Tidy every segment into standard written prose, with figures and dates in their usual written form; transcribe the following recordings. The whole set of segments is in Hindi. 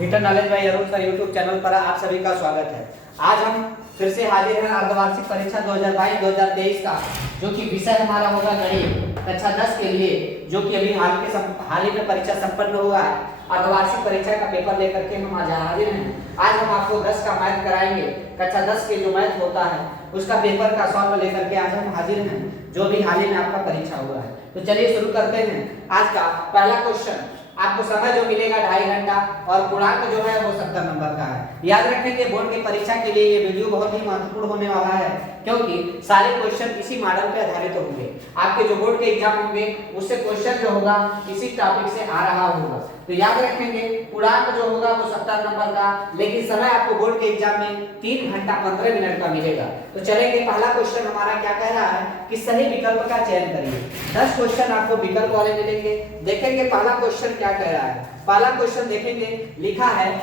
Return knowledge by Arun sir YouTube channel पर आप सभी का स्वागत है। आज हम फिर से हाजिर हैं अर्धवार्षिक परीक्षा 2022-2023 का, जो कि विषय हमारा होगा गणित कक्षा 10 के लिए, जो कि अभी हाल ही में परीक्षा संपन्न हुआ है। अर्धवार्षिक परीक्षा का पेपर लेकर के हम आज हाजिर हैं। आज हम आपको 10 का मैथ कराएंगे। कक्षा 10 के जो मैथ होता है उसका पेपर का सॉल्व लेकर के आज हम हाजिर हैं, जो भी हाल ही में आपका परीक्षा हुआ है। तो चलिए शुरू करते हैं। आज का पहला क्वेश्चन, आपको समय जो मिलेगा 2.5 घंटा और पूर्णांक जो है वो 70 नंबर का है। याद रखेंगे बोर्ड की परीक्षा के लिए ये वीडियो बहुत ही महत्वपूर्ण होने वाला है, क्योंकि सारे क्वेश्चन इसी मॉडल पे आधारित होंगे। आपके जो बोर्ड के एग्जाम होंगे उससे क्वेश्चन जो होगा इसी टॉपिक से आ रहा होगा। तो याद रखेंगे पूर्णांक जो होगा वो 70 नंबर का, लेकिन समय आपको बोर्ड के एग्जाम में 3 घंटा 15 मिनट का मिलेगा। तो चलेंगे, पहला क्वेश्चन हमारा क्या कह रहा है कि सही विकल्प का चयन करिए। 10 क्वेश्चन आपको विकल्प वाले मिलेंगे। देखेंगे पहला क्वेश्चन क्या कह रहा है। पहला क्वेश्चन देखेंगे, लिखा है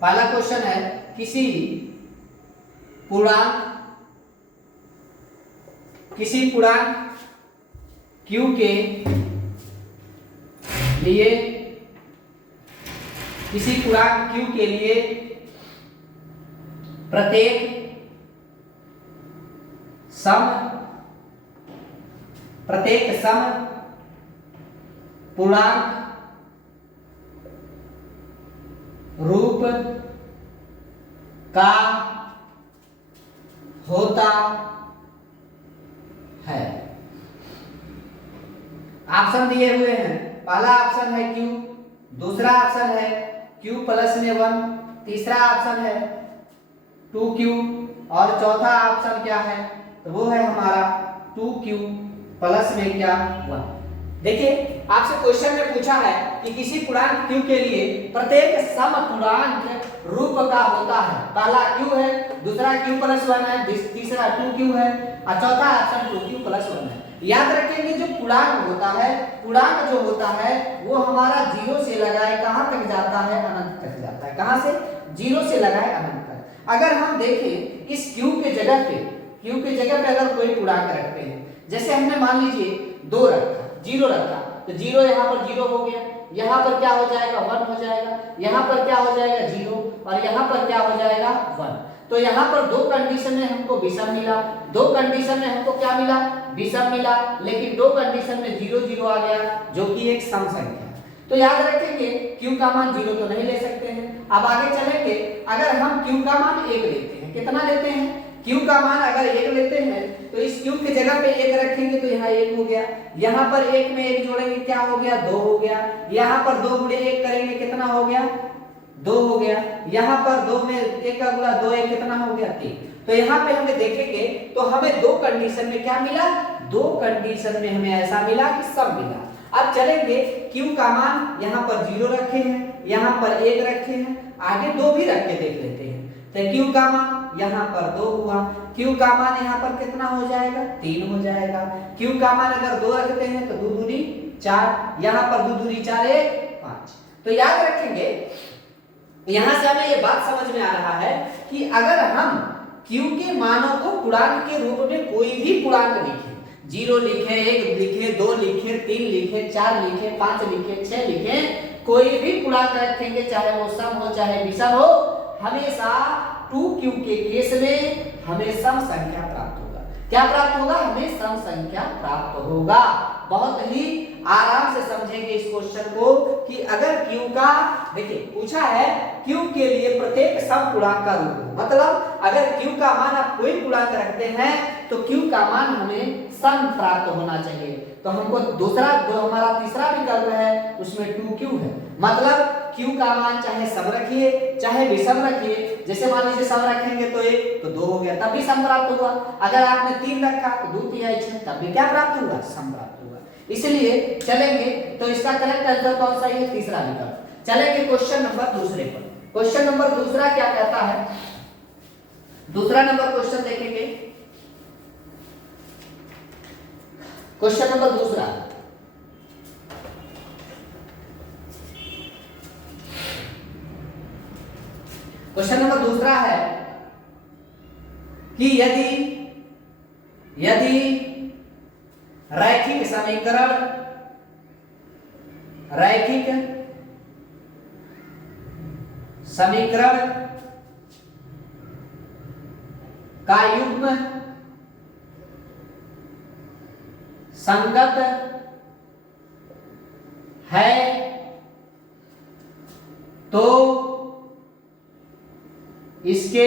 पहला क्वेश्चन है किसी पूर्णांक q के लिए प्रत्येक सम पूर्णांक रूप का होता है। ऑप्शन दिए हुए हैं। पहला ऑप्शन है q, दूसरा ऑप्शन है q प्लस में 1, तीसरा ऑप्शन है 2q और चौथा ऑप्शन क्या है, तो वो है हमारा 2q प्लस में क्या 1। देखिए आपसे क्वेश्चन में पूछा है कि किसी पूर्णांक q के लिए प्रत्येक समपूर्णांक रूप का होता है। पहला q है, दूसरा q प्लस 1 है, तीसरा 2q है और चौथा ऑप्शन 2q प्लस 1 है। याद रखेंगे जो पूर्णांक जो होता है वो हमारा 0 से लगाए कहां तक जाता है, अनंत तक जाता है। कहां से? 0 से लगाए अनंत तक। अगर हम देखें इस q के जगह पे अगर कोई पूर्णांक रखते हैं, जैसे हमने मान लीजिए 2 रखा, 0 रखा, तो 0 यहाँ पर 0 हो गया, यहाँ पर क्या हो जाएगा 1 हो जाएगा, यहाँ पर क्या हो जाएगा 0 और यहाँ पर क्या हो जाएगा 1। तो यहाँ पर 2 कंडीशन में हमको विषम मिला, 2 कंडीशन में हमको क्या मिला, विषम मिला, लेकिन 2 कंडीशन में 0 0 आ गया, जो कि एक सम संख्या। तो याद रखेंगे q का मान 0 तो नहीं ले सकते हैं। अब आगे चलेंगे, अगर हम q का मान 1 लेते हैं, कितना लेते हैं, q का मान अगर 1 लेते हैं तो इस q की जगह पे 1 रखेंगे तो यहाँ 1 हो गया, यहाँ पर 1 में 1 जोड़ेंगे क्या हो गया 2 हो गया, यहाँ पर 2 गुणे 1 करेंगे कितना हो गया 2 हो गया, यहाँ पर 2 में 1 का गुणा 2 1 कितना हो गया 3। तो यहाँ पे हमें देखेंगे तो हमें 2 कंडीशन में क्या मिला, 2 कंडीशन में हमें ऐसा मिला कि सब मिला। अब चलेंगे q का मान यहाँ पर 0 रखे हैं, यहाँ पर 1 रखे हैं, आगे 2 भी रख के देख लेते हैं। तो q का मान यहाँ पर 2 हुआ, q का मान यहाँ पर कितना हो जाएगा 3 हो जाएगा। q का मान अगर 2 रखते हैं तो 2 दूनी 4, यहाँ पर 2 दूनी 4 1 5। तो याद रखेंगे यहाँ से हमें ये बात समझ में आ रहा है कि अगर हम q के मानों को पूर्णांक के रूप में कोई भी पूर्णांक लिखें, 0 लिखे, 1 लिखे, 2 लिखे, 3 लिखे, 4 लिखे, 5 लिखे, 6 लिखे, कोई भी पूर्णांक रखेंगे, चाहे वो सम हो चाहे विषम हो, हमेशा 2q के केस में हमें सम संख्या प्राप्त होगा। क्या प्राप्त होगा? हमें सम संख्या प्राप्त होगा। बहुत ही आराम से समझेंगे इस क्वेश्चन को कि अगर q का, देखिए पूछा है q के लिए प्रत्येक सम पूर्णांक का रूप, मतलब अगर q का मान आप कोई पूर्णांक रखते हैं तो q का मान हमें सम प्राप्त होना चाहिए। तो हमको दूसरा जो हमारा तीसरा विकल्प है उसमें 2q है, मतलब q का मान चाहे सम रखिए चाहे विषम रखिए। जैसे मान लीजिए सम रखेंगे तो 1 तो 2 हो गया, तब भी सम प्राप्त हुआ। अगर आपने 3 रखा तो 2 3 6, तब भी क्या प्राप्त हुआ, सम प्राप्त हुआ। इसलिए चलेंगे तो इसका करेक्ट आंसर कौन सा है, तीसरा विकल्प। चलेंगे क्वेश्चन नंबर दूसरे पर। क्वेश्चन नंबर दूसरा क्या कहता है, दूसरा नंबर क्वेश्चन देखेंगे। क्वेश्चन नंबर दूसरा, क्वेश्चन नंबर दूसरा है कि यदि रैखिक समीकरण का युग्म संगत है तो इसके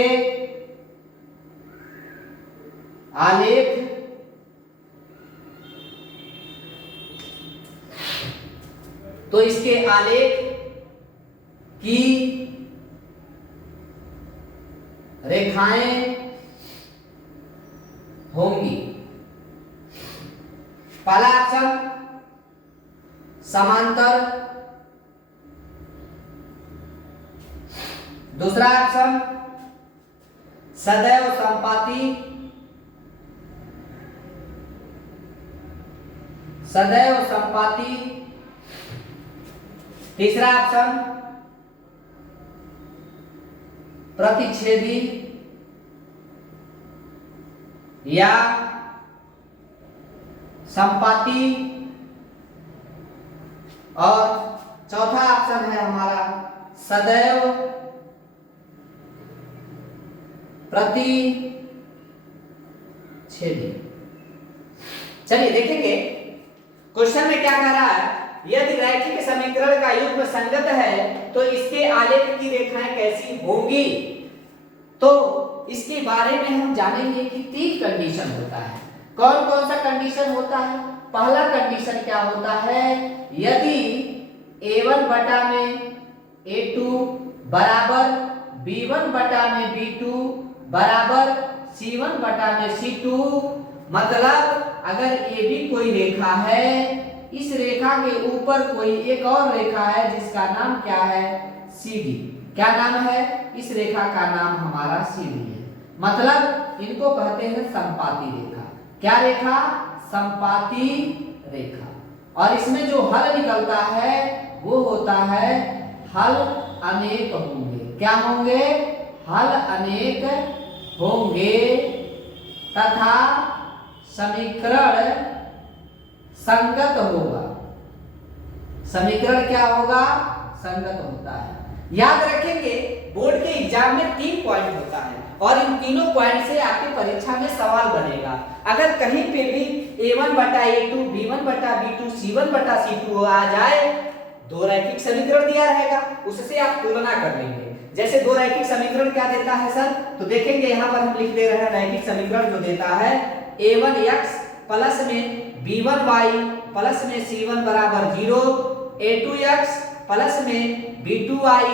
आलेख की रेखाएं होंगी। पहला ऑप्शन समांतर, दूसरा ऑप्शन सदैव संपाती, तीसरा ऑप्शन प्रतिच्छेदी या संपाती, और चौथा ऑप्शन है हमारा सदैव प्रतिच्छेदी। चलिए देखेंगे क्वेश्चन में क्या कह रहा है। यदि रैखिक समीकरण का युग्म संगत है तो इसके आलेख की रेखाएं कैसी होंगी। तो इसके बारे में हम जानेंगे कि 3 कंडीशन होता है। कौन कौन सा कंडीशन होता है। पहला कंडीशन क्या होता है, यदि a1 बटा में a2 बराबर b1 बटा में b2 बराबर c1 बटा में c2, मतलब अगर ये भी कोई रेखा है, इस रेखा के ऊपर कोई एक और रेखा है जिसका नाम क्या है, CD। क्या नाम है, इस रेखा का नाम हमारा CD है। मतलब इनको कहते हैं संपाती रेखा। क्या रेखा, संपाती रेखा। और इसमें जो हल निकलता है वो होता है हल अनेक होंगे। क्या होंगे, हल अनेक होंगे तथा समीकरण संगत होगा। समीकरण क्या होगा, संगत होता है। याद रखेंगे बोर्ड के एग्जाम में 3 पॉइंट होता है और इन तीनों पॉइंट से आपकी परीक्षा में सवाल बनेगा। अगर कहीं पे भी a1 बटा a2, b1 बटा b2, c1 बटा c2 आ जाए, 2 रैखिक समीकरण दिया रहेगा, उससे आप तुलना कर लेंगे। जैसे 2 रैखिक समीकरण क्या देता है सर, तो देखेंगे यहाँ पर हम लिख दे रहे हैं रैखिक समीकरण जो देता है a1x प्लस में b1y प्लस में c1 बराबर 0, a2x प्लस में b2y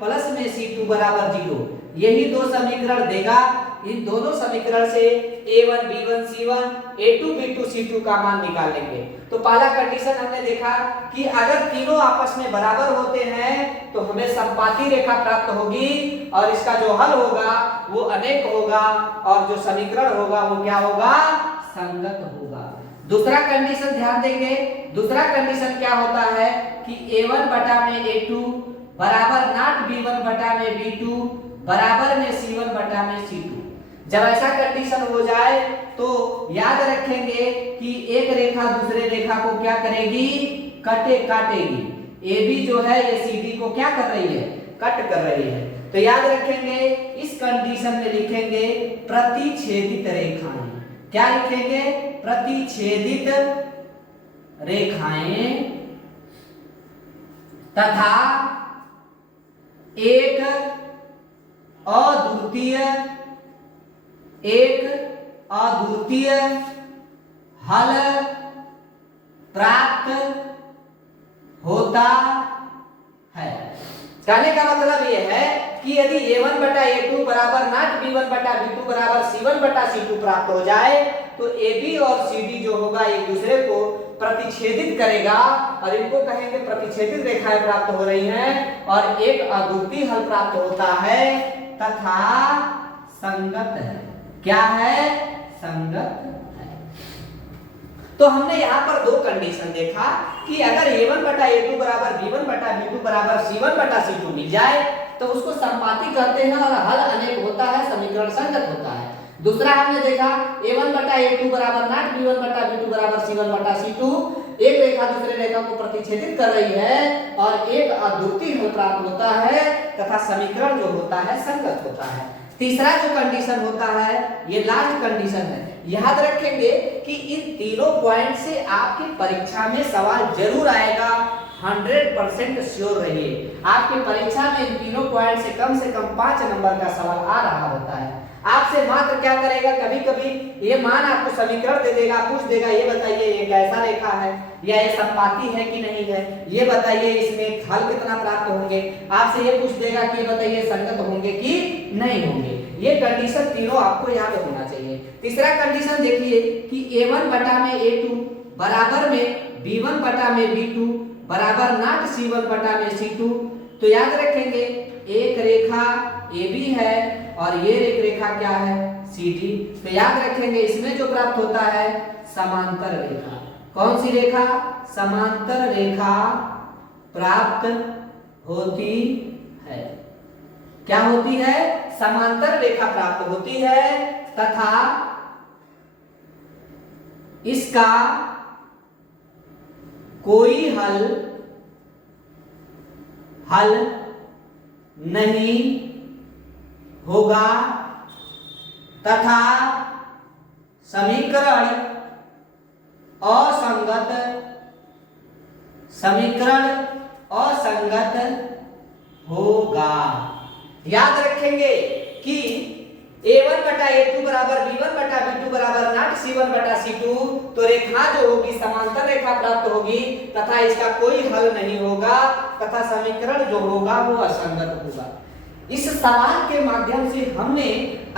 प्लस में c2 बराबर 0। यही 2 समीकरण देगा। इन दोनों समीकरण से a1 b1 c1 a2 b2 c2 का मान निकाल लेंगे। तो पहला कंडीशन हमने देखा कि अगर तीनों आपस में बराबर होते हैं तो हमें संपाती रेखा प्राप्त होगी और इसका जो हल होगा वो अनेक होगा और जो समीकरण होगा वो क्या होगा, संगत होगा। दूसरा कंडीशन ध्यान देंगे। दूसरा कंडीशन क्या होता है कि a1 बटा में a2 बराबर नॉट b1 बटा में b2 बराबर में c1 बटा में c2। जब ऐसा कंडीशन हो जाए तो याद रखेंगे कि एक रेखा दूसरे रेखा को क्या करेगी, काटेगी। AB जो है ये CD को क्या कर रही है, कट कर रही है। तो याद रखेंगे इस कंडीशन में लिखेंगे प्रतिच्छेदित रेखाएं। क्या लिखेंगे, प्रतिच्छेदित रेखाएं तथा एक अद्वितीय हल प्राप्त होता है। कहने का मतलब यह है कि यदि a1 बटा a2 बराबर नॉट b1 बटा b2 बराबर c1 बटा c2 प्राप्त हो जाए तो AB और CD जो होगा एक दूसरे को प्रतिच्छेदित करेगा और इनको कहेंगे प्रतिच्छेदित रेखाएं प्राप्त हो रही हैं और एक अद्वितीय हल प्राप्त होता है तथा संगत है। क्या है, संगत है। तो हमने यहाँ पर 2 कंडीशन देखा कि अगर a1 बटा a2 बराबर b1 बटा b2 बराबर c1 बटा c2 मिल जाए तो उसको संपाती कहते हैं और हल अनेक होता है, समीकरण संगत होता है। दूसरा हमने देखा a1 बटा a2 बराबर नॉट b1 बटा b2 बराबर c1 बटा c2, एक रेखा दूसरे रेखा को प्रतिच्छेदित कर रही है और एक अद्वितीय हल प्राप्त होता है तथा समीकरण जो होता है संगत होता है। तीसरा जो कंडीशन होता है ये लास्ट कंडीशन है। याद रखेंगे कि इन तीनों पॉइंट से आपकी परीक्षा में सवाल जरूर आएगा, 100% श्योर रहिए। आपकी परीक्षा में इन तीनों पॉइंट से कम 5 नंबर का सवाल आ रहा होता है। आपसे मात्र क्या करेगा, कभी कभी ये मान आपको समीकरण दे देगा, पूछ देगा ये बताइए ये कैसा रेखा है या ये समपाती है कि नहीं है, ये बताइए इसमें हल कितना प्राप्त होंगे। आपसे ये पूछ देगा कि ये बताइए संगत होंगे कि नहीं होंगे। ये कंडीशन तीनों आपको याद होना चाहिए। तीसरा कंडीशन देखिए कि a1 बटा में a2 बराबर में b1 बटा में b2 बराबर नॉट c1 बटा में c2। तो याद रखेंगे एक रेखा AB है और ये एक रेखा क्या है CD। तो याद रखेंगे इसमें जो प्राप्त होता है समांतर रेखा। कौन सी रेखा? समांतर रेखा प्राप्त होती है। क्या होती है? समांतर रेखा प्राप्त होती है तथा इसका कोई हल नहीं होगा तथा समीकरण असंगत होगा। याद रखेंगे कि a1 बटा a2 बराबर b1 बटा b2 बराबर नॉट c1 बटा c2। तो रेखा जो होगी समांतर रेखा प्राप्त होगी तथा इसका कोई हल नहीं होगा तथा समीकरण जो होगा वो असंगत होगा। इस सवाल के माध्यम से हमने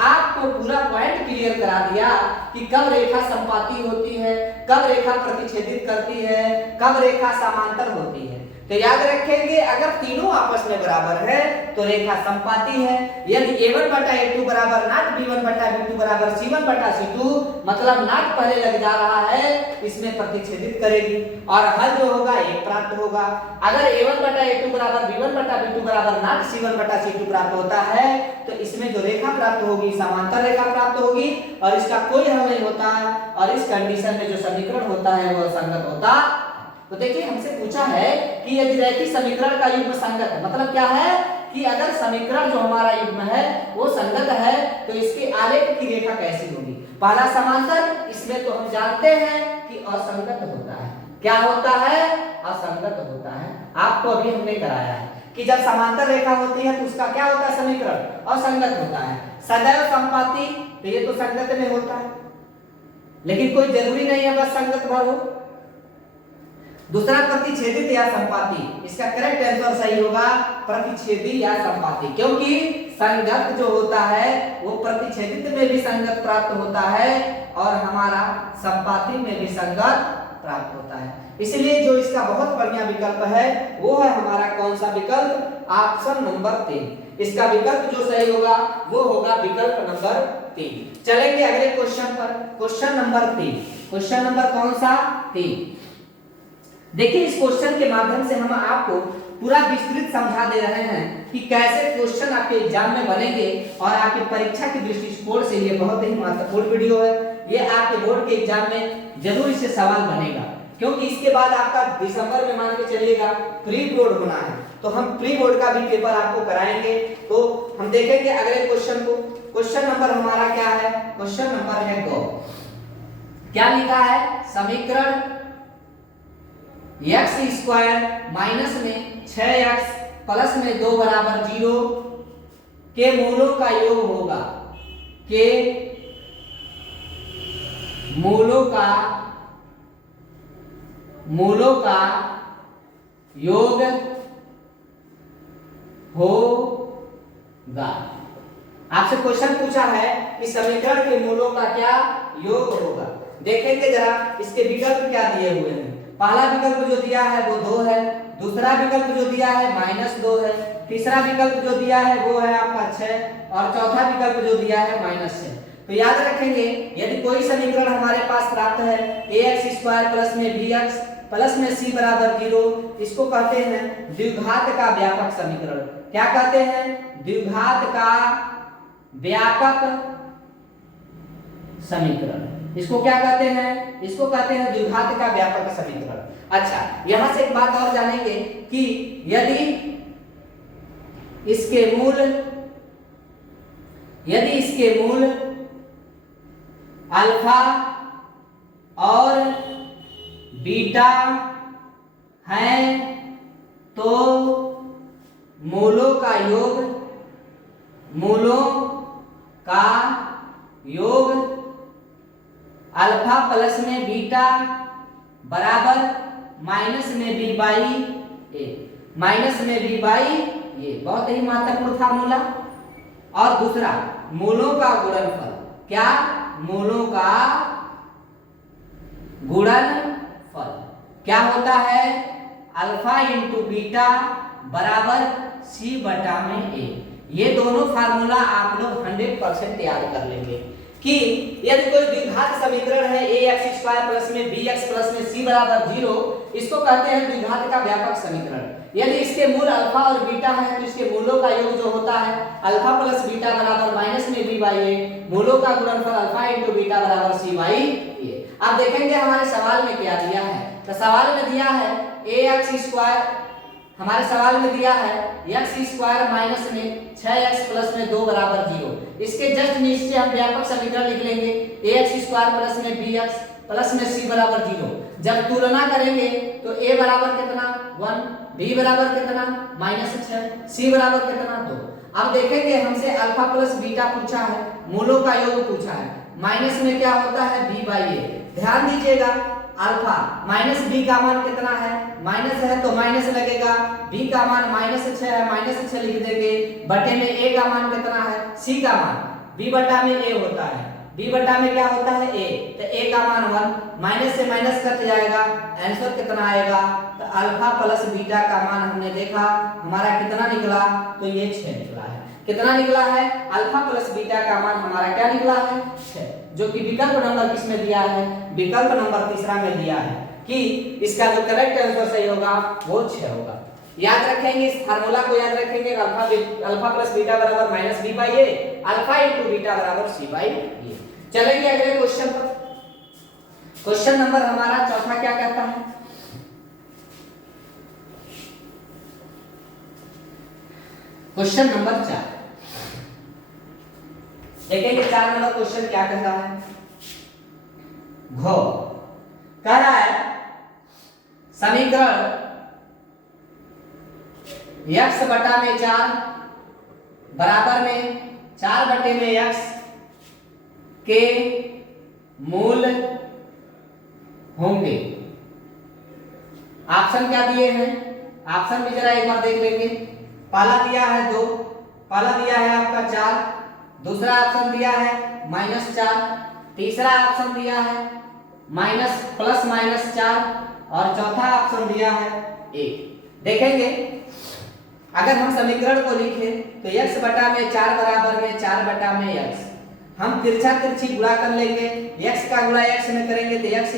आपको पूरा पॉइंट क्लियर करा दिया कि कब रेखा संपाती होती है, कब रेखा प्रतिच्छेदित करती है, कब रेखा समांतर होती है। तो याद रखेंगे अगर तीनों आपस में बराबर है तो रेखा संपाती है। यदि a1 बटा a2 बराबर नॉट b1 बटा b2 बराबर c1 बटा c2 मतलब नॉट पहले लग जा रहा है इसमें प्रतिच्छेदित करेगी और हल जो होगा एक प्राप्त होगा। अगर a1 बटा a2 बराबर b1 बटा b2 बराबर नॉट c1 बटा c2 प्राप्त होता है तो इसमें जो रेखा प्राप्त होगी समांतर रेखा प्राप्त होगी और इसका कोई हल नहीं होता है और इस कंडीशन में जो समीकरण होता है वो असंगत होता। तो देखिए हमसे पूछा है कि यदि रैखिक समीकरण का युग्म संगत है, मतलब क्या है कि अगर समीकरण जो हमारा युग्म है वो संगत है तो इसके आलेख की रेखा कैसी होगी। पहला समांतर, इसमें तो हम जानते हैं कि असंगत होता है। क्या होता है? असंगत होता है। आपको अभी हमने कराया है कि जब समांतर रेखा होती है तो उसका क्या होता है? समीकरण असंगत होता है। सदैव संपाती तो ये तो संगत में होता है, लेकिन कोई जरूरी नहीं है बस संगत भर हो। दूसरा प्रतिच्छेदित या संपाती, इसका करेक्ट आंसर सही होगा प्रतिच्छेदी या संपाती, क्योंकि संगत जो होता है वो प्रतिच्छेदित में भी संगत प्राप्त होता है और हमारा संपाती में भी संगत प्राप्त होता है। इसलिए जो इसका बहुत बढ़िया विकल्प है वो है हमारा कौन सा विकल्प? Option number 3। इसका विकल्प जो सही होगा वो होगा विकल्प नंबर 3। चलेंगे अगले क्वेश्चन पर। Question number 3। क्वेश्चन नंबर कौन सा? 3। देखिए इस क्वेश्चन के माध्यम से हम आपको पूरा विस्तृत समझा दे रहे हैं कि कैसे क्वेश्चन आपके एग्जाम में बनेंगे और आपकी परीक्षा की दृष्टिकोण से ये बहुत ही महत्वपूर्ण वीडियो है। ये आपके बोर्ड के एग्जाम में जरूर इससे सवाल बनेगा, क्योंकि इसके बाद आपका दिसंबर में मान के चलिएगा प्री बोर्ड होना है, तो हम प्री बोर्ड का भी पेपर आपको कराएंगे। तो हम देखेंगे अगले क्वेश्चन को। क्वेश्चन नंबर हमारा क्या है? क्वेश्चन नंबर है गो। क्या लिखा है? समीकरण x स्क्वायर माइनस में 6x प्लस में 2 बराबर 0 के मूलों का योग होगा। के मूलों का योग होगा। आपसे क्वेश्चन पूछा है कि समीकरण के मूलों का क्या योग होगा। देखेंगे जरा इसके विकल्प क्या दिए हुए हैं। पहला विकल्प जो दिया है वो 2 है, दूसरा विकल्प जो दिया है -2 है, तीसरा विकल्प जो दिया है वो है आपका 6 और चौथा विकल्प जो दिया है -6। तो याद रखेंगे यदि कोई समीकरण हमारे पास प्राप्त है ax स्क्वायर प्लस में bx प्लस में c बराबर 0, इसको कहते हैं द्विघात का व्यापक समीकरण। क्या कहते हैं? द्विघात का व्यापक समीकरण। इसको क्या कहते हैं? इसको कहते हैं द्विघात का व्यापक समीकरण। अच्छा, यहां से एक बात और जानेंगे कि यदि इसके मूल अल्फा और बीटा हैं तो मूलों का योग अल्फा प्लस में बीटा बराबर माइनस में बी बाई ए, माइनस में बी बाई ए, बहुत ही महत्वपूर्ण फार्मूला। और दूसरा मूलों का गुणनफल, क्या? मूलों का गुणनफल क्या होता है? अल्फा इंटू बीटा बराबर सी बटा में ए। ये दोनों फार्मूला आप लोग 100% याद कर लेंगे कि यदि कोई द्विघात समीकरण है ax² प्लस में bx प्लस में c बराबर 0, इसको कहते हैं द्विघात का व्यापक समीकरण। यदि इसके मूल अल्फा और बीटा है तो इसके मूलों का योग जो होता है अल्फा प्लस बीटा बराबर माइनस में b बाई ए, मूलों का गुणनफल अल्फा इंटू बीटा बराबर c बाई ए। अब देखेंगे हमारे सवाल में क्या दिया है। तो सवाल में दिया है ax², हमारे सवाल में दिया है x² माइनस में 6x प्लस में 2 बराबर 0। इसके जस्ट नीचे हम व्यापक समीकरण लिख लेंगे ax² प्लस में bx प्लस में c बराबर 0। जब तुलना करेंगे तो a बराबर कितना 1, b बराबर कितना -6, c बराबर कितना 2। अब देखेंगे हमसे अल्फा प्लस बीटा पूछा है, मूलों का योग पूछा है, माइनस में क्या होता है b बाई ए। ध्यान दीजिएगा अल्फा माइनस बी का मान कितना है, माइनस है तो माइनस लगेगा, बी का मान -6 है, -6 लिख देंगे, बटे में ए का मान कितना है, सी का मान बी बटा में ए होता है, बी बटा में क्या होता है ए, तो ए का मान 1, माइनस से माइनस कट जाएगा, आंसर कितना आएगा, तो अल्फा प्लस बीटा का मान हमने देखा हमारा कितना निकला, तो ये 6 निकला है। कितना निकला है? अल्फा प्लस बीटा का मान हमारा क्या निकला है 6, जो कि विकल्प नंबर किसमें दिया है, विकल्प नंबर तीसरा में दिया है कि इसका जो करेक्ट आंसर सही होगा वो 6 होगा। याद रखेंगे, इस फार्मूला को याद रखेंगे, अल्फा प्लस बीटा बराबर minus b by a, alpha into beta बराबर सी बाई ए। चलेंगे अगले क्वेश्चन पर। क्वेश्चन नंबर हमारा चौथा क्या कहता है? क्वेश्चन नंबर 4 देखेंगे। 4 नंबर क्वेश्चन क्या कहता है? घो कह रहा है समीकरण x बटा में 4 बराबर में 4 बटे में x के मूल होंगे। ऑप्शन क्या दिए हैं? ऑप्शन भी जरा एक बार देख लेंगे। पहला दिया है 2, पहला दिया है आपका 4, दूसरा ऑप्शन दिया है -4, तीसरा ऑप्शन दिया है ±4 और चौथा ऑप्शन दिया है 1। देखेंगे अगर हम समीकरण को लिखें तो x बटा में 4 बराबर में 4 बटा में x, हम तिरछा तिरछी गुणा कर लेंगे, x का गुणा x में करेंगे तो x²,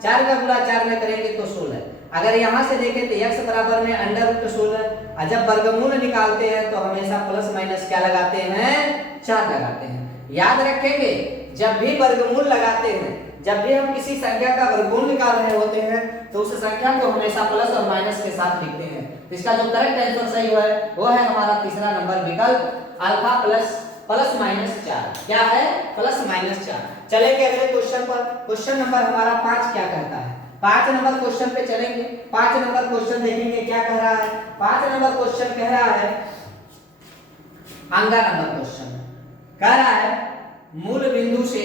4 का गुणा 4 में करेंगे तो 16। अगर यहां से देखें तो x बराबर में √16, और जब वर्गमूल निकालते हैं तो हमेशा प्लस माइनस क्या लगाते हैं, 4 लगाते हैं। याद रखेंगे जब भी वर्गमूल लगाते हैं, जब भी हम किसी संख्या का वर्गमूल निकाल रहे होते हैं तो उस संख्या को हमेशा प्लस और माइनस के साथ लिखते हैं। तो इसका जो करेक्ट आंसर सही है वो है हमारा तीसरा नंबर विकल्प अल्फा प्लस -4। क्या है? +4। चलेंगे अगले क्वेश्चन पर। क्वेश्चन नंबर हमारा 5 क्या कहता है? 5 नंबर क्वेश्चन पे चलेंगे। 5 नंबर क्वेश्चन देखेंगे क्या कह रहा है। 5 नंबर क्वेश्चन कह रहा है, अंगा नंबर क्वेश्चन कह रहा है मूल बिंदु से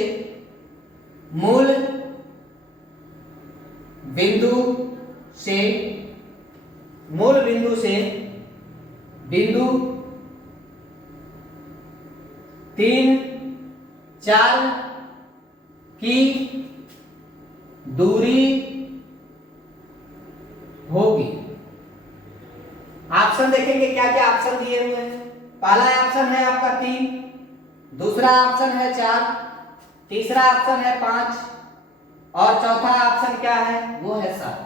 बिंदु 3, 4 की दूरी होगी। ऑप्शन देखेंगे क्या क्या ऑप्शन दिए हुए हैं। पहला ऑप्शन है आपका 3, दूसरा ऑप्शन है 4, तीसरा ऑप्शन है 5 और चौथा ऑप्शन क्या है, वो है 7।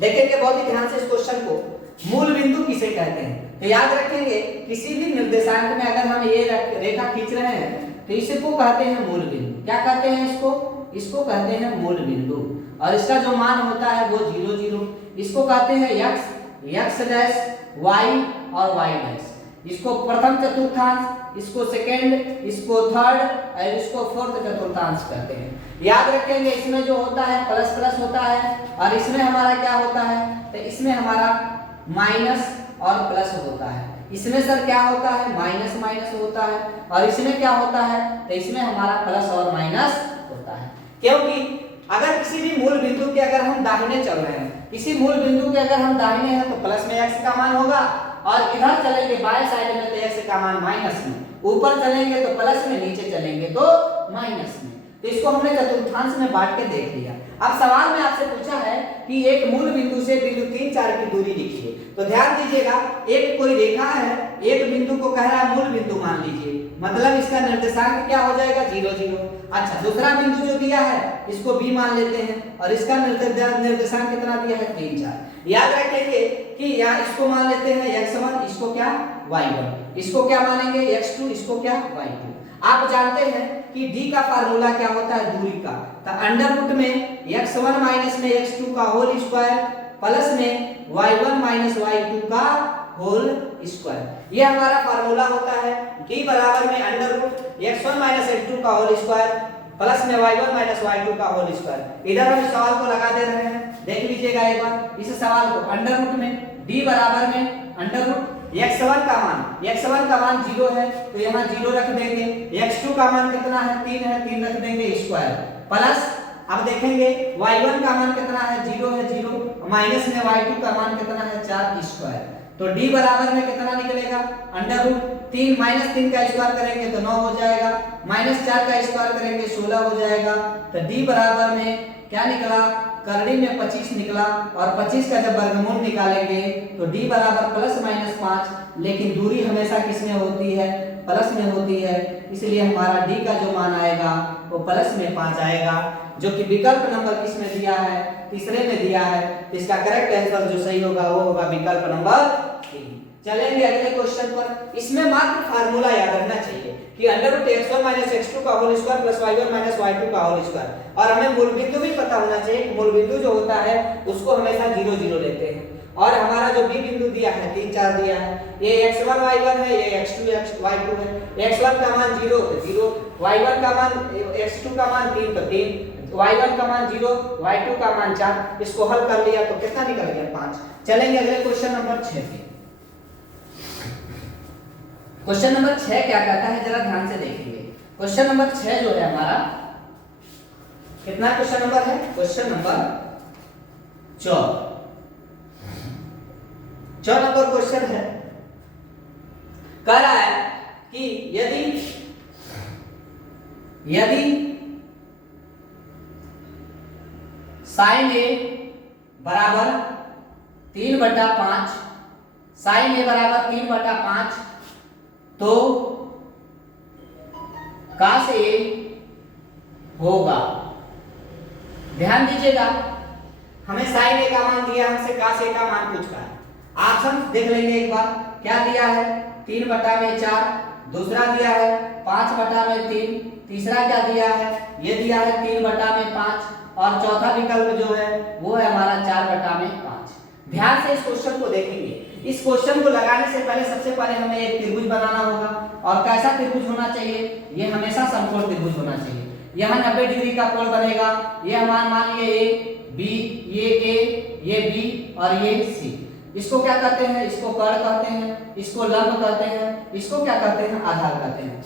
देखेंगे बहुत ही ध्यान से इस क्वेश्चन को। मूल बिंदु किसे कहते हैं? तो याद रखेंगे किसी भी निर्देशांक में अगर हम ये रेखा खींच रहे हैं तो इसको कहते हैं मूल बिंदु। क्या कहते हैं इसको? इसको कहते हैं मूल बिंदु। और इसका जो मान होता है वो 0 0। इसको कहते हैं x डैश y और y डैश। इसको प्रथम चतुर्थांश, इसको सेकंड, इसको थर्ड और इसको फोर्थ चतुर्थांश कहते हैं। याद रखेंगे इसमें जो होता है प्लस प्लस होता है और इसमें हमारा क्या होता है, तो इसमें हमारा माइनस और प्लस होता है। इसमें सर क्या होता है, माइनस माइनस होता है और इसमें क्या होता है, तो इसमें हमारा प्लस और माइनस होता है। क्योंकि अगर किसी भी मूल बिंदु के अगर हम दाहिने चल रहे हैं, किसी मूल बिंदु के अगर हम दाहिने हैं तो प्लस में x का मान होगा और इधर चलेंगे बाएं साइड में तो x का मान माइनस में, ऊपर चलेंगे तो प्लस में, नीचे चलेंगे तो माइनस में। तो इसको हमने चतुर्थांश में बांट के देख लिया। अब सवाल में आपसे पूछा है कि एक मूल बिंदु से बिंदु 3 4 की दूरी लिखिए। तो ध्यान दीजिएगा, एक कोई रेखा है, एक बिंदु को कह रहा है मूल बिंदु मान लीजिए, मतलब इसका निर्देशांक क्या हो जाएगा 0 0। अच्छा, दूसरा बिंदु जो दिया है इसको b मान लेते हैं और इसका निर्देशांक कितना दिया है 3 4। याद रखेंगे कि यहाँ इसको मान लेते हैं x1, इसको क्या y1, इसको क्या मानेंगे x2, इसको क्या y2। आप जानते हैं कि d का फार्मूला क्या होता है दूरी का, तो अंडर रूट में x1 माइनस में x2 का होल स्क्वायर प्लस में y1 माइनस y2 का होल स्क्वायर। ये हमारा फार्मूला होता है। d बराबर में under root x1 minus x2 का होल स्क्वायर प्लस में y1 माइनस y2 का होल स्क्वायर। इधर हम सवाल को लगा दे रहे हैं, देख लीजिएगा एक बार इस सवाल को। अंडर रूट में d बराबर में अंडर रूट x1 का मान 0 है तो यहाँ 0 रख देंगे, x2 का मान कितना है 3 है, 3 रख देंगे स्क्वायर प्लस, अब देखेंगे y1 का मान कितना है 0 है 0, माइनस में y2 का मान कितना है 4 स्क्वायर। तो d बराबर में कितना निकलेगा, अंडर रूट 3 माइनस 3 का स्क्वायर करेंगे तो 9 हो जाएगा, माइनस 4 का स्क्वायर करेंगे 16 हो जाएगा। तो d बराबर में क्या निकला, करड़ी में 25 निकला और 25 का जब वर्गमूल निकालेंगे तो d बराबर प्लस माइनस 5, लेकिन दूरी हमेशा किस में होती है, प्लस में होती है, इसलिए हमारा d का जो मान आएगा वो प्लस में 5 आएगा, जो कि विकल्प नंबर किस में दिया है, तीसरे में दिया है। तो इसका करेक्ट आंसर जो सही होगा वो होगा विकल्प नंबर 3। चलेंगे अगले क्वेश्चन पर। इसमें मात्र फार्मूला याद रखना चाहिए कि under root x1 minus x2 का whole square plus y1 minus y2 का होल स्क्वायर, और हमें मूल बिंदु भी पता होना चाहिए कि मूल बिंदु जो होता है उसको हमेशा 0 0 लेते हैं। और हमारा जो b बिंदु दिया है 3 4 दिया है, ये x1 y1 है, ये x2 y2 है। x1 का मान 0 तो 0, y1 का मान x2 का मान 3 तो 3, y1 का मान 0, y2 का मान 4। इसको हल कर लिया तो कितना निकल गया 5। चलेंगे अगले क्वेश्चन नंबर 6 पे। क्वेश्चन नंबर 6 क्या कहता है जरा ध्यान से देखेंगे। क्वेश्चन नंबर 6 जो है हमारा, कितना क्वेश्चन नंबर है, क्वेश्चन नंबर 4 नंबर क्वेश्चन है। कह रहा है कि यदि साइन ए बराबर 3/5, साइन ए बराबर 3/5 तो काश ए होगा। ध्यान दीजिएगा, हमें साइन ए का मान दिया, हमसे काश ए का मान पूछ रहा है। ऑप्शन देख लेंगे एक बार, क्या दिया है 3/4, दूसरा दिया है 5/3, तीसरा क्या दिया है, ये दिया है 3/5 और चौथा विकल्प जो है वो है हमारा 4/5। ध्यान से इस क्वेश्चन को देखेंगे। इस क्वेश्चन को लगाने से पहले सबसे पहले हमें एक त्रिभुज बनाना होगा, और कैसा त्रिभुज होना चाहिए, ये हमेशा समकोण त्रिभुज होना चाहिए। यहाँ 90 डिग्री का कोण बनेगा, ये हमारा मान लिए ए बी, ये ए, ये बी और ये सी। इसको क्या कहते हैं, इसको कर्ण कहते हैं, इसको लंब कहते हैं, इसको क्या कहते हैं, आधार कहते हैं।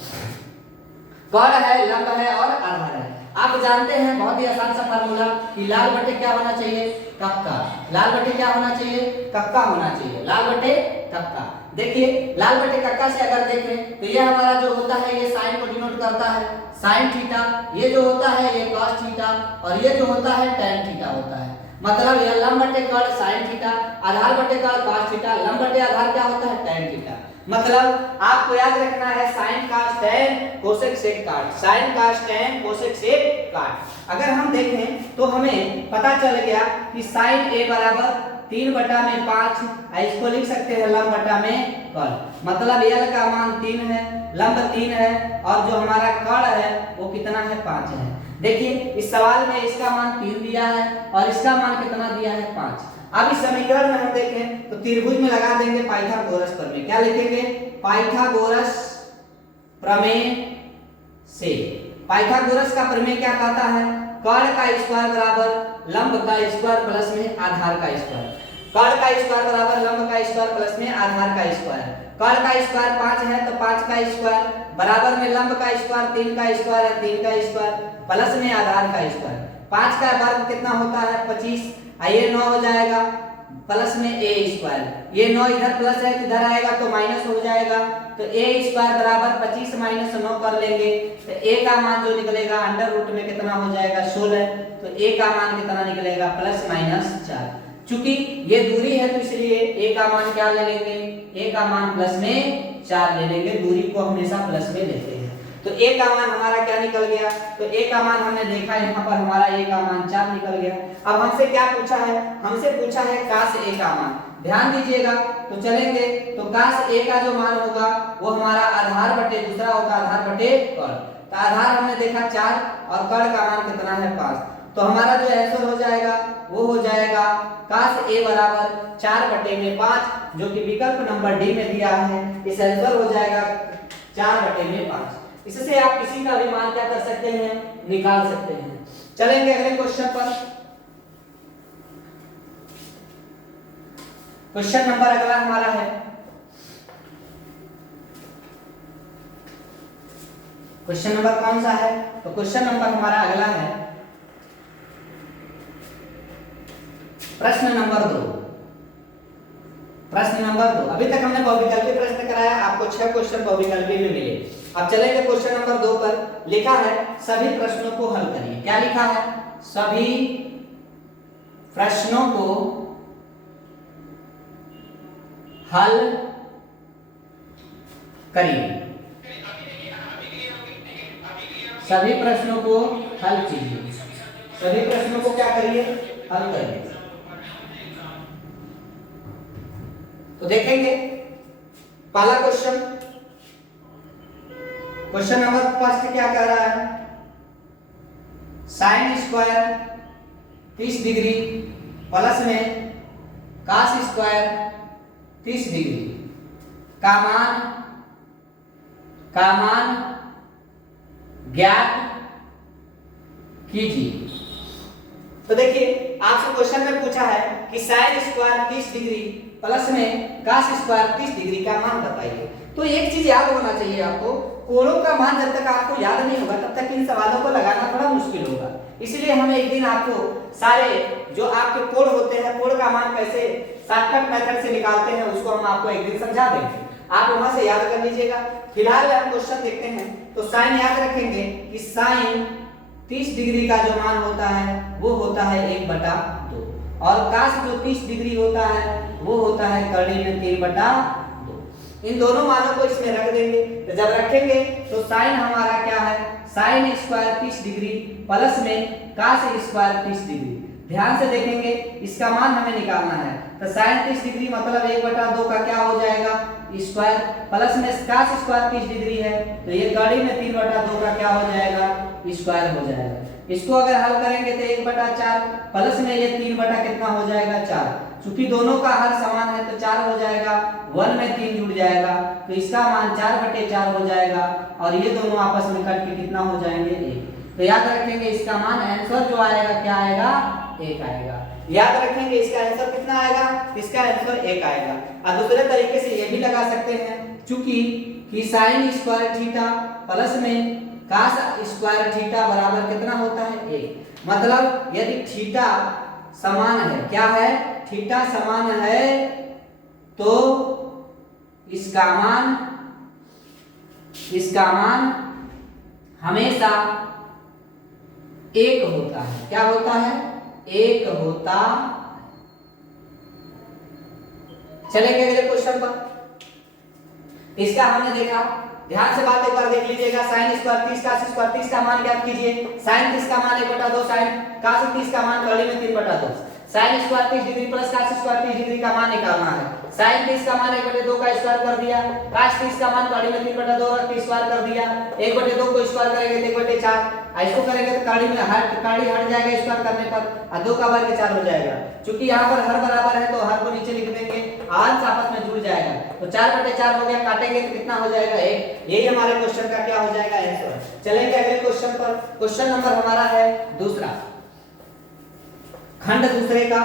कर्ण है, लंब है और आधार है। आप जानते हैं बहुत ही आसान सा फार्मूला कि लाल बटे क्या होना चाहिए, कक्का। लाल बटे क्या होना चाहिए, कक्का होना चाहिए, लाल बटे कक्का। देखिए लाल बटे कक्का से अगर देखें तो ये हमारा जो होता है ये साइन को डिनोट करता है, साइन थीटा। ये जो होता है ये कॉस थीटा और ये जो होता है टैन थीटा होता है। मतलब ये लंब बटे कर्ण साइन थीटा, आधार बटे कर्ण कॉस थीटा, लंब बटे आधार क्या होता है टैन थीटा। मतलब आपको याद रखना है sine cos tan cosec sec cot, sine cos tan cosec sec cot. अगर हम देखें तो हमें पता चल गया कि साइन ए बराबर 3/5, इसको लिख सकते हैं लंब बटा में कर्ण। मतलब एल का मान 3 है, लंब 3 है और जो हमारा कर्ण है वो कितना है 5 है। देखिए इस सवाल में इसका मान 3 दिया है और इसका मान कितना दिया है 5। अब इस समीकरण में हम देखें तो त्रिभुज में लगा देंगे पाइथागोरस प्रमेय। क्या लिखेंगे? पाइथागोरस प्रमेय से। पाइथागोरस का प्रमेय क्या कहता है? कर्ण का स्क्वायर बराबर लंब का स्क्वायर प्लस में आधार का स्क्वायर। कर्ण का स्क्वायर बराबर लंब का स्क्वायर प्लस में आधार का स्क्वायर। कर्ण का स्क्वायर 5 है तो 5 का स्क्वायर बराबर में लंब का स्क्वायर 3 का स्क्वायर है 3 का स्क्वायर प्लस में आधार का स्क्वायर। 5 का वर्ग कितना होता है? 25। ये 9 हो जाएगा प्लस में a स्क्वायर। ये 9 इधर प्लस है इधर आएगा तो माइनस हो जाएगा, तो a स्क्वायर बराबर 25 माइनस 9 कर लेंगे तो a का मान जो निकलेगा अंडर रूट में कितना हो जाएगा 16, तो a का मान कितना निकलेगा प्लस माइनस 4। चूंकि ये दूरी है तो इसलिए a का मान क्या ले लेंगे? a का मान प्लस में 4 ले लेंगे, दूरी को हमेशा प्लस में लेते हैं। तो a का मान हमारा क्या निकल गया? तो a का मान हमने देखा यहाँ पर हमारा a का मान 4 निकल गया। अब हमसे क्या पूछा है? हमसे पूछा है काश a का मान। ध्यान दीजिएगा तो चलेंगे तो काश a का जो मान होगा वो हमारा आधार बटे दूसरा होगा आधार बटे कर्ण। तो आधार हमने देखा 4 और कर्ण का मान कितना है 5। तो हमारा जो आंसर हो जाएगा वो हो जाएगा काश a बराबर 4 बटे में 5, जो कि विकल्प नंबर डी में दिया है। इस आंसर हो जाएगा 4 बटे में 5। इससे आप किसी का भी मान क्या कर सकते हैं? निकाल सकते हैं। चलेंगे अगले क्वेश्चन पर। क्वेश्चन नंबर अगला हमारा है क्वेश्चन नंबर कौन सा है? तो क्वेश्चन नंबर हमारा अगला है प्रश्न नंबर 2। प्रश्न नंबर 2। अभी तक हमने बहुविकल्पी प्रश्न कराया, आपको 6 क्वेश्चन बहुविकल्पी में मिले। अब चलेंगे क्वेश्चन नंबर 2 पर। लिखा है सभी प्रश्नों को हल करिए। क्या लिखा है? सभी प्रश्नों को हल करिए। सभी प्रश्नों को हल कीजिए। सभी प्रश्नों को क्या करिए? हल करिए। तो देखेंगे पहला क्वेश्चन, क्वेश्चन नंबर फर्स्ट क्या कह रहा है? साइन स्क्वायर 30 डिग्री प्लस में कास स्क्वायर 30 डिग्री का मान ज्ञात कीजिए। तो देखिए आपसे क्वेश्चन में पूछा है कि साइन स्क्वायर 30 डिग्री प्लस में कास स्क्वायर 30 डिग्री का मान बताइए। तो एक चीज याद होना चाहिए आपको, कोणों का मान जब तक आपको याद नहीं होगा तब तक इन सवालों को लगाना थोड़ा मुश्किल होगा। इसलिए हम एक दिन आपको सारे जो आपके कोण होते हैं, कोण का मान कैसे शॉर्टकट मेथड से निकालते हैं उसको हम आपको एक दिन समझा देंगे, आप वहां से याद कर लीजिएगा। फिलहाल हम क्वेश्चन देखते हैं। तो साइन याद रखेंगे कि साइन 30 डिग्री का जो मान होता है वो होता है 1/2 और कास जो 30 डिग्री होता है वो होता है कर्णी में 3/2। इन दोनों मानों को इसमें रख देंगे। तो जब रखेंगे तो साइन हमारा क्या है? साइन स्क्वायर 30 डिग्री प्लस में कास स्क्वायर 30 डिग्री। ध्यान से देखेंगे इसका मान हमें निकालना है। तो साइन 30 डिग्री मतलब 1/2 का क्या हो जाएगा? स्क्वायर प्लस में कास स्क्वायर 30 डिग्री है तो ये कर्णी में 3/2 का क्या हो जाएगा? स्क्वायर हो जाएगा। इसको अगर हल करेंगे तो 1/4 प्लस में ये 3 कितना हो जाएगा? 4। चूंकि दोनों का हल समान है तो 4 हो जाएगा, 1 में 3 जुड़ जाएगा तो इसका मान 4/4 हो जाएगा और ये दोनों आपस में कट के कितना हो जाएंगे? 1। तो याद रखेंगे इसका मान आंसर जो आएगा क्या आएगा? 1 आएगा। याद रखेंगे इसका आंसर कितना आएगा? इसका आंसर 1 आएगा। और दूसरे तरीके से ये भी लगा सकते हैं चूंकि कि साइन स्क्वायर थीटा प्लस में कास स्क्वायर थीटा बराबर कितना होता है? 1। मतलब यदि थीटा समान है, क्या है? थीटा समान है तो इसका मान हमेशा 1 होता है। क्या होता है? 1 होता। चलेंगे अगले क्वेश्चन पर। इसका हमने देखा, ध्यान से बात एक बार देख लीजिएगा। साइन स्क्वायर 30 कास स्क्वायर 30 का मान ज्ञात कीजिए। साइन 30 का मान 1/2, साइन कास 30 का मान कर्णी में 3/2। Sine square 30 degree plus cos square 30 degree का मान निकालना है। साइन 30 का मान 1/2 का स्क्वायर कर दिया, cos 30 का मान कड़ी में 3/2 रख के स्क्वायर कर दिया, 1/2 को स्क्वायर करेंगे तो 1/4, इसको करेंगे तो कड़ी हट जाएगा स्क्वायर करने पर, और 2 का वर्ग 4 हो जाएगा। क्योंकि यहाँ पर हर बराबर है तो हर को नीचे लिख देंगे, अंश आपस में जुड़ जाएगा, तो 4/4 हो गया, काटेंगे तो कितना हो जाएगा 1। यही हमारे क्वेश्चन का क्या हो जाएगा आंसर। चलेंगे अगले क्वेश्चन पर। क्वेश्चन नंबर हमारा है दूसरा, खंड दूसरे का,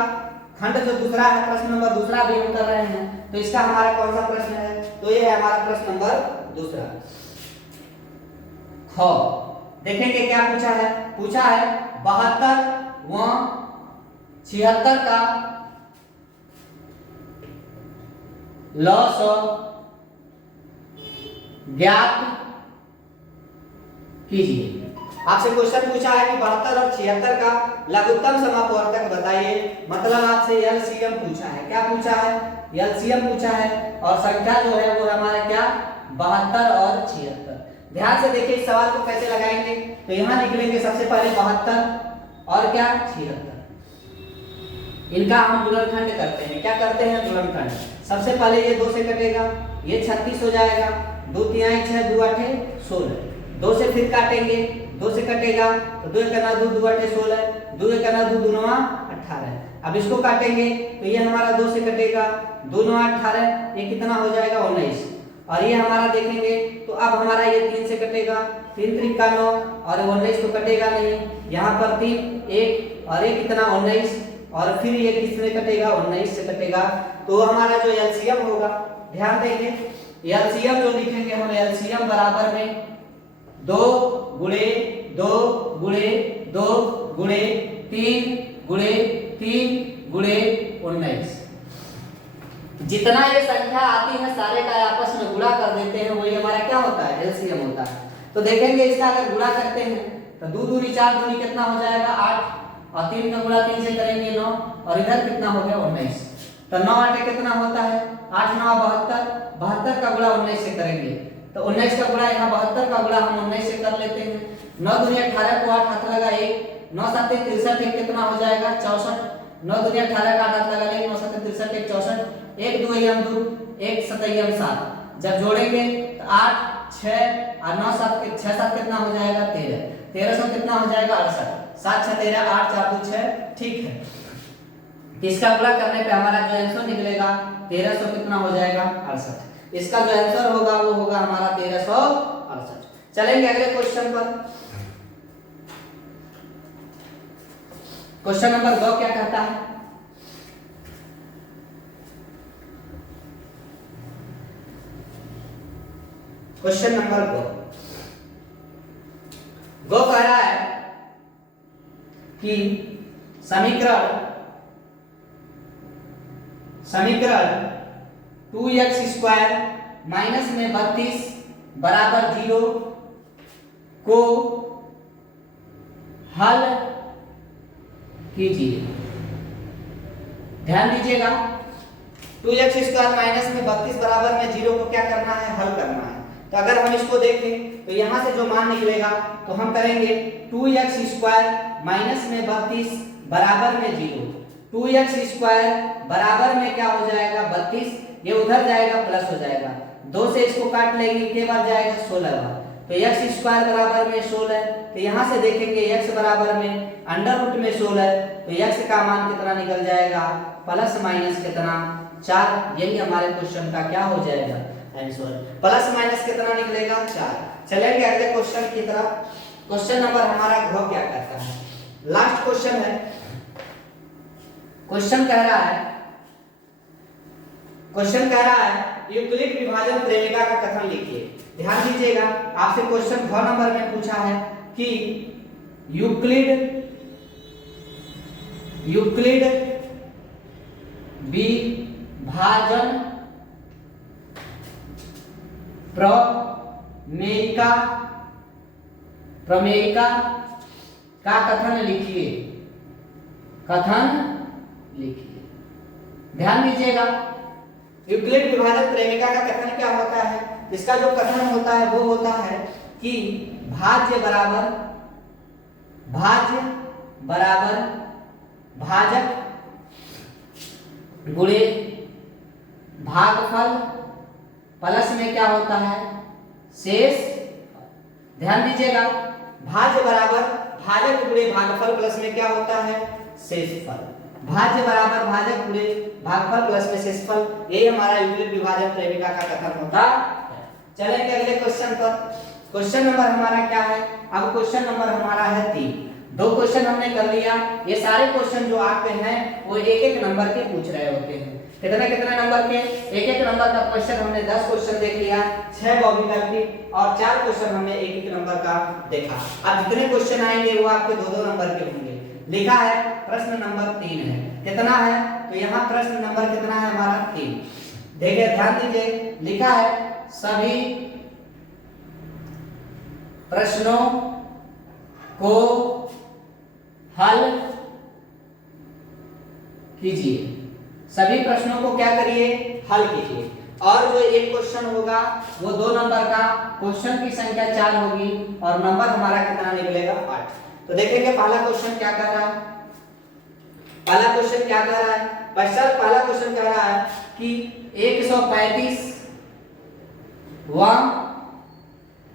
खंड जो दूसरा है, प्रश्न नंबर दूसरा भी हम कर रहे हैं, तो इसका हमारा कौन सा प्रश्न है, तो ये है हमारा प्रश्न नंबर दूसरा। ख देखेंगे क्या पूछा है, पूछा है 72 व 76 का लॉस ज्ञात कीजिए। आपसे क्वेश्चन पूछा है कि 72 और 76 का लघुत्तम समापवर्तक बताइए, मतलब आपसे एलसीएम पूछा है। क्या पूछा है, एलसीएम पूछा है, और संख्या जो है वो हमारा क्या 72 और 76। ध्यान से देखिए इस सवाल को कैसे लगाएंगे, तो यहां लिख लेंगे सबसे पहले 72 और क्या 76, इनका हम गुणनखंड करते हैं। क्या करते हैं, गुणनखंड। सबसे पहले ये 2 से कटेगा, ये 36 हो जाएगा, 2 3 6 2 8 16, 2 से फिर काटेंगे, 2 से कटेगा तो 2 1 2 2 8 16, 2 1 2 2 9 18। अब इसको काटेंगे तो ये हमारा 2 से कटेगा, 2 9 18, ये कितना हो जाएगा 19। और ये हमारा देखेंगे तो अब हमारा ये 3 से कटेगा, 3 3 का 9, और 19 तो कटेगा नहीं, यहाँ पर 3 1 और ये कितना 19, और फिर ये किससे कटेगा 19 से कटेगा। तो हमारा जो एलसीएम होगा, ध्यान देंगे एलसीएम जो लिखेंगे हम, एलसीएम बराबर में 2 गुणे 2 गुणे 2 गुणे 3 गुणे 3 गुणे 19, जितना ये संख्या आती है सारे का आपस में गुणा कर देते हैं, वही हमारा क्या होता है एलसीएम होता है। तो देखेंगे इसका अगर गुणा करते हैं तो 2 दूनी 4 दूनी कितना हो जाएगा 8, और 3 का गुणा 3 से करेंगे 9, और इधर कितना हो गया 19। तो 9 8 कितना होता है 8 9 72, 72 का गुणा 19 से करेंगे तो 19 का गुणा यहाँ 72 का गुणा हम 19 से कर लेते हैं। 9 दूनी 18 को 8 हाथ लगा 1, 9 7 63, एक कितना हो जाएगा 64, 9 दूनी 18 का 8 हाथ लगा 1, 9 7 63 एक 64, 1 2 2 1 7 7, जब जोड़ेंगे तो 8 6 और 9 7 के 6 7 कितना हो जाएगा 13, 1300 कितना हो जाएगा 68, 7 6 13 8 4 2 6, ठीक है। इसका गुणा करने पे हमारा जो आंसर निकलेगा 1300 कितना हो जाएगा 68। इसका जो आंसर होगा वो होगा हमारा 1368। चलेंगे अगले क्वेश्चन पर। क्वेश्चन नंबर 2 क्या कहता है, क्वेश्चन नंबर 2 कह रहा है कि समीकरण 2x² माइनस में 32 बराबर 0 को हल कीजिए। ध्यान दीजिएगा 2x² माइनस में 32 बराबर में 0 को क्या करना है, हल करना है। तो अगर हम इसको देखें तो यहां से जो मान निकलेगा तो हम करेंगे 2x² माइनस में 32 बराबर में 0, 2x² बराबर में क्या हो जाएगा 32, ये उधर जाएगा प्लस हो जाएगा, 2 से इसको काट लेंगे, के बाद जाएगा 16 बार, तो x² बराबर में 16, तो यहां से देखेंगे x बराबर में अंडर रूट में 16, तो x का मान कितना निकल जाएगा प्लस माइनस कितना 4। यही हमारे क्वेश्चन का क्या हो जाएगा आंसर, प्लस माइनस कितना निकलेगा 4। चलेंगे अगले क्वेश्चन की तरफ। क्वेश्चन नंबर हमारा घ क्या कहता है, लास्ट क्वेश्चन है। क्वेश्चन कह रहा है यूक्लिड विभाजन प्रेमिका का कथन लिखिए। ध्यान दीजिएगा आपसे क्वेश्चन घ नंबर में पूछा है कि यूक्लिड विभाजन प्रमेयिका का कथन लिखिए, ध्यान दीजिएगा यूक्लिड विभाजन प्रेमिका का कथन क्या होता है, इसका जो कथन होता है वो होता है कि भाज्य बराबर भाजक गुणे भागफल प्लस में क्या होता है शेष। ध्यान दीजिएगा, भाज्य बराबर भाजक गुणे भागफल प्लस में क्या होता है शेषफल। भाज्य बराबर भाजक गुणे भागफल प्लस में शेषफल, यही हमारा यूक्लिड विभाजन प्रेमिका का कथन होता है। चलेंगे अगले क्वेश्चन पर। क्वेश्चन नंबर हमारा क्या है, अब क्वेश्चन नंबर हमारा है 3। 2 क्वेश्चन हमने कर लिया। ये सारे क्वेश्चन जो आपके हैं वो एक एक नंबर के पूछ रहे होते हैं। कितने कितने नंबर के, एक एक नंबर का क्वेश्चन हमने 10 क्वेश्चन देख लिया, 6 बॉबिकल और 4 क्वेश्चन हमने एक एक नंबर का देखा। अब जितने क्वेश्चन आएंगे वो आपके 2-2 नंबर के होंगे। लिखा है प्रश्न नंबर 3 है, कितना है तो यहाँ प्रश्न नंबर कितना है हमारा 3। देखिए ध्यान दीजिए, लिखा है सभी प्रश्नों को हल कीजिए। सभी प्रश्नों को क्या करिए, हल कीजिए। और जो एक क्वेश्चन होगा वो 2 नंबर का, क्वेश्चन की संख्या 4 होगी और नंबर हमारा कितना निकलेगा 8। तो देखेंगे पहला क्वेश्चन क्या कर रहा है। पहला क्वेश्चन क्या कर रहा है, पहला क्वेश्चन कह रहा है कि 135 व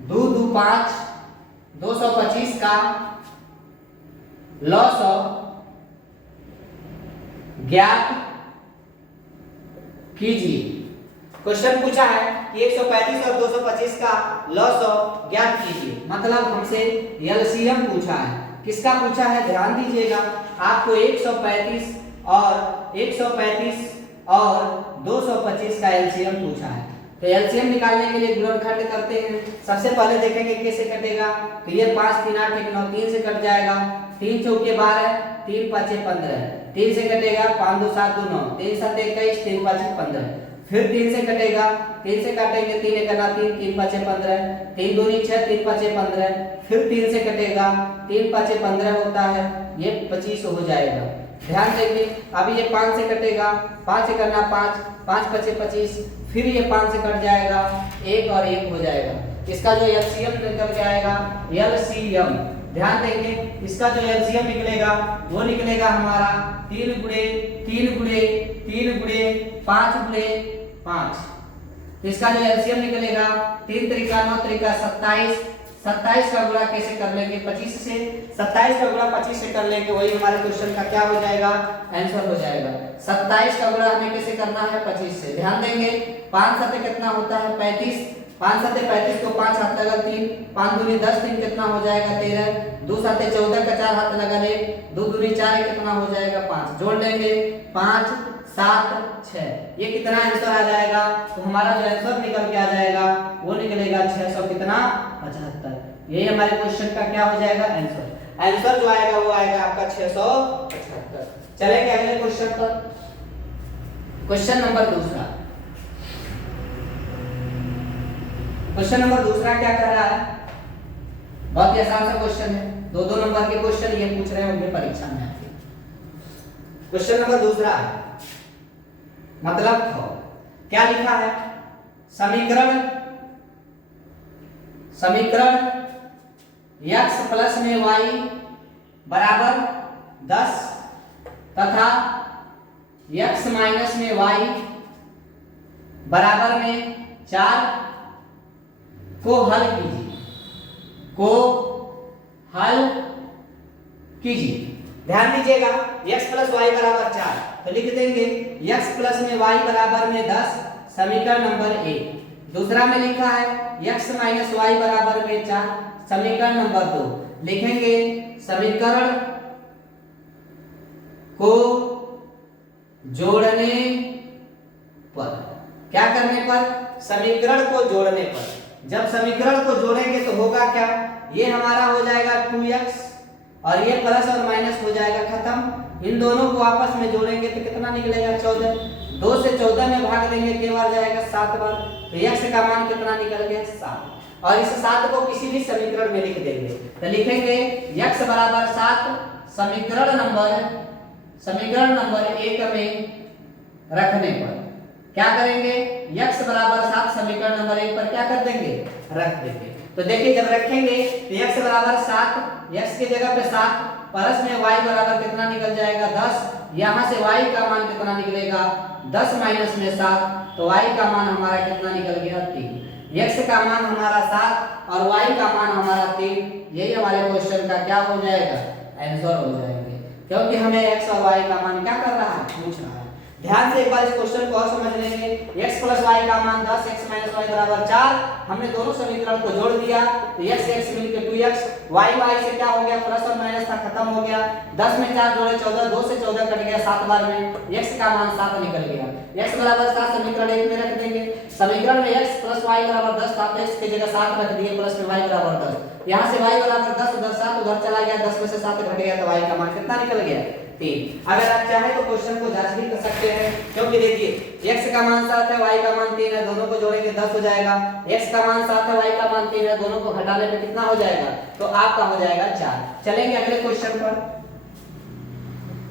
2 2 5 225 का लॉग ज्ञात कीजिए। क्वेश्चन पूछा है कि 135 और 225 का लॉग ज्ञात कीजिए, मतलब हमसे एलसीएम पूछा है। किसका पूछा है, ध्यान दीजिएगा, आपको 135 और 225 का एलसीएम पूछा है। तो एलसीएम निकालने के लिए गुणनखंड करते हैं। सबसे पहले देखेंगे कैसे कटेगा। तो ये 5 3 8 1 9 3 से कट जाएगा, 3 चौके 12 3 5 15, 3 से कटेगा 5 2 7 2 9, 3 7 21, 3 5 15। फिर 3 से कटेगा, 3 से काटेंगे 3 1 3 3 5 15, 3 2 6 3 5 15। फिर 3 से कटेगा, 3 5 15 होता है, ये 25 हो जाएगा। ध्यान देंगे, अभी ये 5 से कटेगा, 5 से करना 5 5 5 25, फिर ये 5 से कट जाएगा, 1 और 1 हो जाएगा। इसका जो एलसीएम निकल के आएगा एलसीएम, ध्यान देंगे, इसका जो एलसीएम निकलेगा वो निकलेगा हमारा 3 गुणे 3 गुणे 3 गुणे 5 गुणे 5। तो इसका जो एलसीएम निकलेगा 3 त्रिका 9 त्रिका 27, 27 का गुणा कैसे कर लेंगे 25 से, 27 का गुणा 25 से कर लेंगे, वही हमारे क्वेश्चन का क्या हो जाएगा आंसर हो जाएगा। 27 का गुणा हमें कैसे करना है 25 से। ध्यान देंगे, 5 7 कितना होता है 35, 5 7 35 को 5 हाथ लगा 3, 5 दूनी 10, 3 कितना हो जाएगा 13, 2 7 14 का 4 हाथ लगा ले, 2 दूनी 4 कितना हो जाएगा 5, जोड़ लेंगे 5 7 6, ये कितना आंसर आ जाएगा। तो हमारा जो आंसर निकल के आ जाएगा वो निकलेगा 600 कितना 75। ये हमारे क्वेश्चन का क्या हो जाएगा आंसर। आंसर जो आएगा वो आएगा आपका 675। चलेंगे अगले क्वेश्चन पर। क्वेश्चन नंबर दूसरा, क्वेश्चन नंबर दूसरा क्या कह रहा है, बहुत ही आसान सा क्वेश्चन है, 2-2 नंबर के क्वेश्चन ये पूछ रहे होंगे परीक्षा में आपके। क्वेश्चन नंबर दूसरा है मतलब क्या लिखा है, समीकरण x प्लस में y बराबर 10 तथा x माइनस में y बराबर में 4 को हल कीजिए। ध्यान दीजिएगा, x प्लस वाई बराबर 4, तो लिख देंगे x प्लस में y बराबर में 10, समीकरण नंबर 1। दूसरा में लिखा है x माइनस वाई बराबर में 4, समीकरण नंबर 2। लिखेंगे समीकरण को जोड़ने पर, क्या करने पर, समीकरण को जोड़ने पर। जब समीकरण को जोड़ेंगे तो होगा क्या, ये हमारा हो जाएगा 2x और ये प्लस और माइनस हो जाएगा खत्म। इन दोनों को आपस में जोड़ेंगे तो कितना निकलेगा 14, 2 से 14 में भाग देंगे के बार जाएगा 7 बार, तो x का मान कितना निकल गया 7। और इस 7 को किसी भी समीकरण में लिख देंगे, तो लिखेंगे x बराबर 7 समीकरण नंबर 1 में रखने पर क्या करेंगे, x बराबर 7 समीकरण नंबर 1 पर क्या कर देंगे, रख देंगे। तो देखिए जब रखेंगे तो x बराबर 7, x की जगह पे 7 प्लस में y बराबर कितना निकल जाएगा 10। यहाँ से y का मान कितना निकलेगा 10 माइनस में 7, तो y का मान हमारा कितना निकल गया 3। x का मान हमारा 7 और y का मान हमारा 3। यही हमारे क्वेश्चन का क्या हो जाएगा आंसर हो जाएंगे, क्योंकि हमें x और y का मान क्या कर रहा है पूछ रहा है। ध्यान से एक बार इस क्वेश्चन को और समझ लेंगे। x प्लस y का मान 10, x माइनस y बराबर 4। हमने दोनों समीकरण को जोड़ दिया तो x x मिलकर 2x, y y से क्या हो गया प्लस और माइनस था खत्म हो गया। 10 में 4 जोड़े 14, 2 से 14 कट गया 7 बार में, x का मान 7 निकल गया। x बराबर 7 समीकरण 1 में रख देंगे। समीकरण में x प्लस y बराबर 10 था तो x की जगह 7 रख दिए, प्लस में y बराबर 10। यहाँ से y बराबर 10 उधर 7 उधर चला गया, 10 में से 7 घट गया तो y का मान कितना निकल गया 3। अगर आप चाहें तो क्वेश्चन को जांच भी कर सकते हैं, क्योंकि देखिए x का मान 7 है, y का मान 3 है, दोनों को जोड़ेंगे 10 हो जाएगा। x का मान 7 है, y का मान 3 है, दोनों को घटाने पे कितना हो जाएगा तो आपका हो जाएगा 4। चलेंगे अगले क्वेश्चन पर।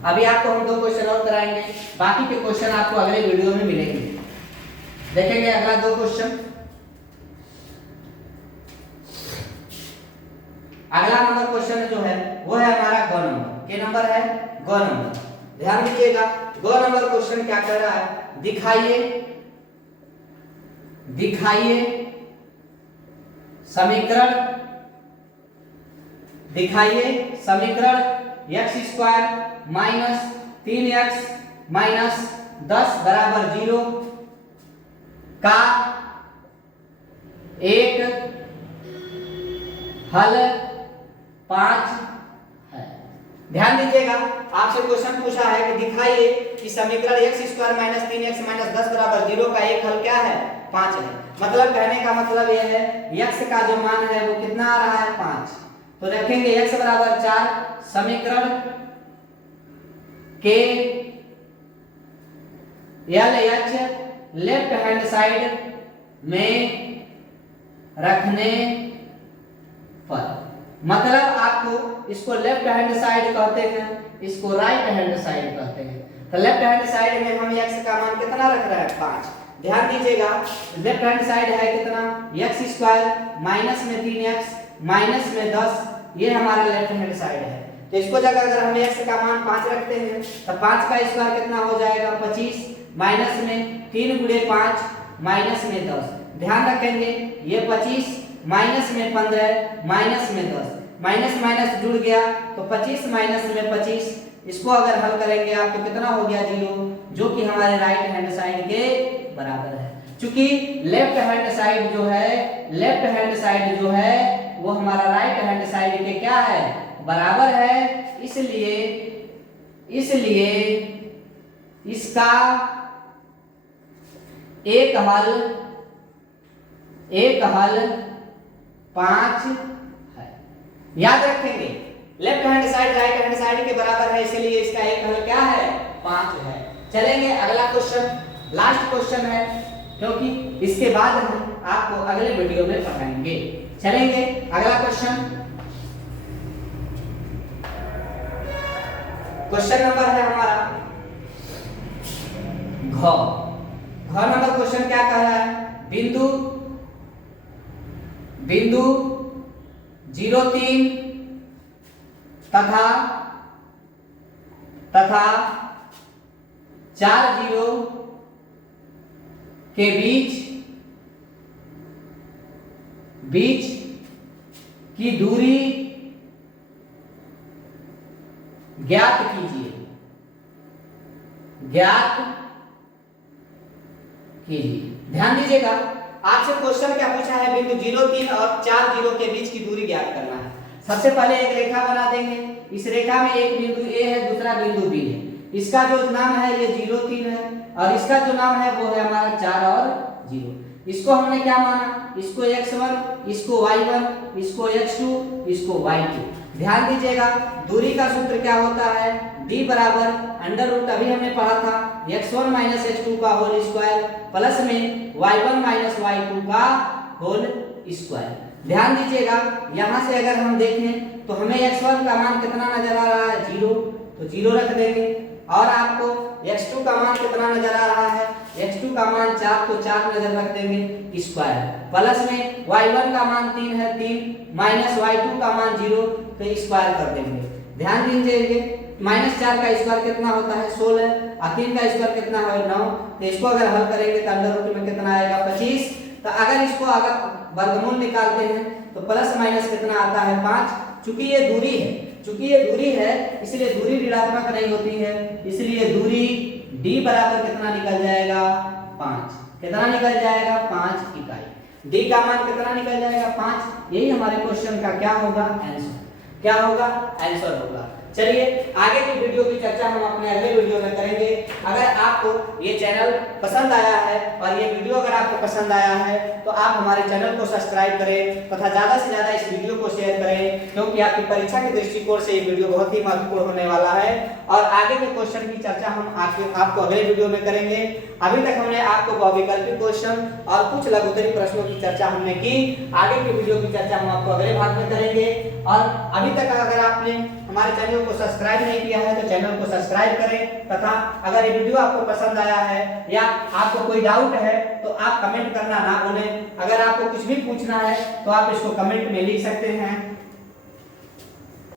अभी आपको हम 2 क्वेश्चन और कराएंगे, बाकी के क्वेश्चन आपको अगले वीडियो में मिलेंगे। देखेंगे अगला 2 क्वेश्चन। अगला नंबर क्वेश्चन जो है वो है हमारा ग नंबर। क्या नंबर है ग नंबर। ध्यान दीजिएगा, ग नंबर क्वेश्चन क्या कह रहा है, दिखाइए समीकरण x square minus 3x minus 10 बराबर 0 का एक हल 5 है। ध्यान दीजिएगा, आपसे क्वेश्चन पूछा है कि दिखाइए कि समीकरण x square minus 3x minus 10 बराबर 0 का एक हल क्या है 5 है। मतलब कहने का मतलब यह है x का जो मान है वो कितना आ रहा है 5। तो रखेंगे x बराबर 4, समीकरण के LH लेफ्ट हैंड साइड में रखने पर, मतलब आपको इसको लेफ्ट हैंड साइड कहते हैं, इसको राइट हैंड साइड कहते हैं। तो लेफ्ट हैंड साइड में हम x का मान कितना रख रहे हैं 5। ध्यान दीजिएगा, लेफ्ट हैंड साइड है कितना x स्क्वायर माइनस में 3x माइनस में 10, ये हमारा लेफ्ट हैंड साइड है। तो इसको जगह अगर हम x का मान 5 रखते हैं तो 5 का स्क्वायर कितना हो जाएगा 25 माइनस में 3 गुणे 5 माइनस में 10। ध्यान रखेंगे ये 25 माइनस में 15 माइनस में 10, माइनस माइनस जुड़ गया तो 25 माइनस में 25, इसको अगर हल करेंगे आप तो कितना हो गया 0, जो कि हमारे राइट हैंड साइड के बराबर है। क्योंकि लेफ्ट हैंड साइड जो है वो हमारा राइट हैंड साइड के क्या है बराबर है, इसलिए इसका एक हल 5 है। याद रखेंगे left hand side right hand side के बराबर है, इसलिए इसका एक हल क्या है 5 है। चलेंगे अगला क्वेश्चन, लास्ट क्वेश्चन है, क्योंकि इसके बाद हम आपको अगले वीडियो में पढ़ाएंगे। चलेंगे अगला क्वेश्चन, क्वेश्चन नंबर है हमारा घ नंबर क्वेश्चन क्या कह रहा है, बिंदु 0,3 तथा 4 0 के बीच की दूरी ज्ञात कीजिए। ध्यान दीजिएगा, आपसे क्वेश्चन क्या पूछा है, बिंदु 0,3 और 4 0 के बीच की दूरी ज्ञात करना है। सबसे पहले एक रेखा बना देंगे, इस रेखा में एक बिंदु A है, दूसरा बिंदु B है। इसका जो नाम है ये 0,3 है और इसका जो नाम है वो है हमारा 4 और 0। इसको हमने क्या माना, इसको x1, इसको y1, इसको x2, इसको y2। ध्यान दीजिएगा, दूरी का सूत्र क्या होता है, d बराबर अंडर रूट, अभी हमने पढ़ा था x1 माइनस x2 का होल स्क्वायर प्लस में y1 माइनस y2 का होल स्क्वायर। ध्यान दीजिएगा, यहाँ से अगर हम देखें तो हमें x1 का मान कितना नजर आ रहा है 0, तो 0 रख देंगे। और आपको x2 का मान कितना नजर आ रहा है, x2 का मान 4, तो 4 नजर रख देंगे स्क्वायर प्लस में y1 का मान 3 है 3 माइनस y2 का मान 0, तो स्क्वायर कर देंगे। ध्यान दीजिए, -4 का स्क्वायर कितना होता है 16 और 3 का स्क्वायर कितना है 9। तो इसको अगर हल करेंगे तो अंडर रूट में कितना आएगा 25। तो अगर इसको अगर वर्गमूल निकालते हैं तो प्लस माइनस कितना आता है 5। चूंकि ये दूरी है इसलिए दूरी ऋणात्मक नहीं होती है, इसलिए दूरी d बराबर कितना निकल जाएगा 5। कितना निकल जाएगा 5 इकाई। d का मान कितना निकल जाएगा 5। यही हमारे क्वेश्चन का क्या होगा आंसर, क्या होगा आंसर होगा। चलिए आगे की वीडियो की चर्चा हम अपने अगले वीडियो में करेंगे। अगर आपको ये चैनल पसंद आया है और ये वीडियो अगर आपको पसंद आया है तो आप हमारे चैनल को सब्सक्राइब करें तथा ज़्यादा से ज़्यादा इस वीडियो को शेयर करें, क्योंकि आपकी परीक्षा के दृष्टिकोण से ये वीडियो बहुत ही महत्वपूर्ण होने वाला है। और आगे के क्वेश्चन की चर्चा हम आपको अगले वीडियो में करेंगे। अभी तक हमने आपको बहुविकल्पी क्वेश्चन और कुछ लघुत्तरी प्रश्नों की चर्चा हमने की। आगे की वीडियो की चर्चा हम आपको अगले भाग में करेंगे। और अभी तक अगर आपने हमारे चैनल को सब्सक्राइब नहीं किया है तो चैनल को सब्सक्राइब करें तथा अगर ये वीडियो आपको पसंद आया है या आपको कोई डाउट है तो आप कमेंट करना ना भूलें। अगर आपको कुछ भी पूछना है तो आप इसको कमेंट में लिख सकते हैं।